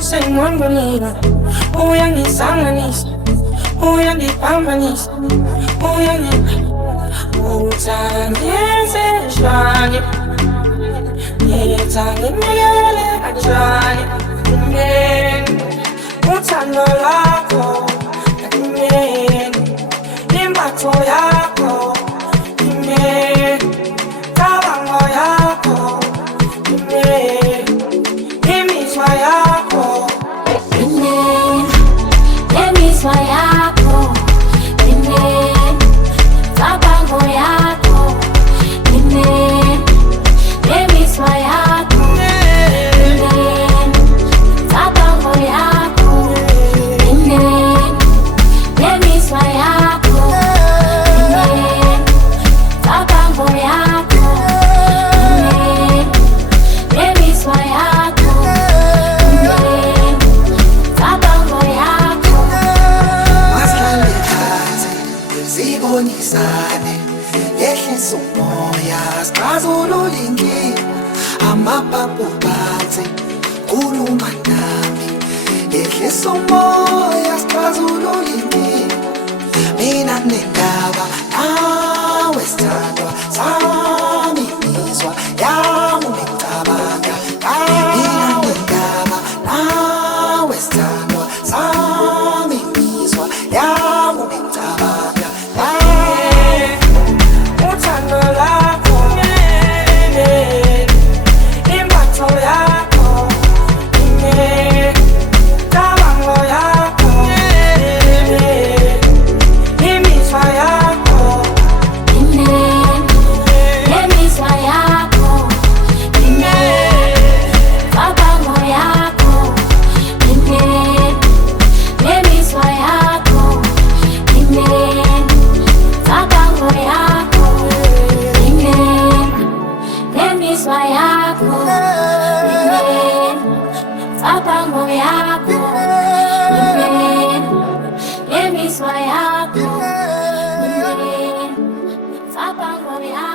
Sengongonina, uyangisanganisa, uyangiphambanisa, uthangize njani, ngithangimiyele kanjani, uthando lwakho, imbatho yakho, cabango yakho, imizwa yakho. Emiswa yako, cabango yako, emiswa yako, cabango yako, emiswa yako, cabango yako, emiswa yako. Sibonisane, yehlisa umoya, sixazulule inkinga, amaphaphu phansi, khuluma nami. Yehlisa umoya, sixazulule inkinga, mina nginendaba nawe sithandwa sami imizwa yami ngicabanga. Mina nginendaba nawe sithandwa sami imizwa yami ngicabanga. Cabango yako, emiswa yako, cabango yako.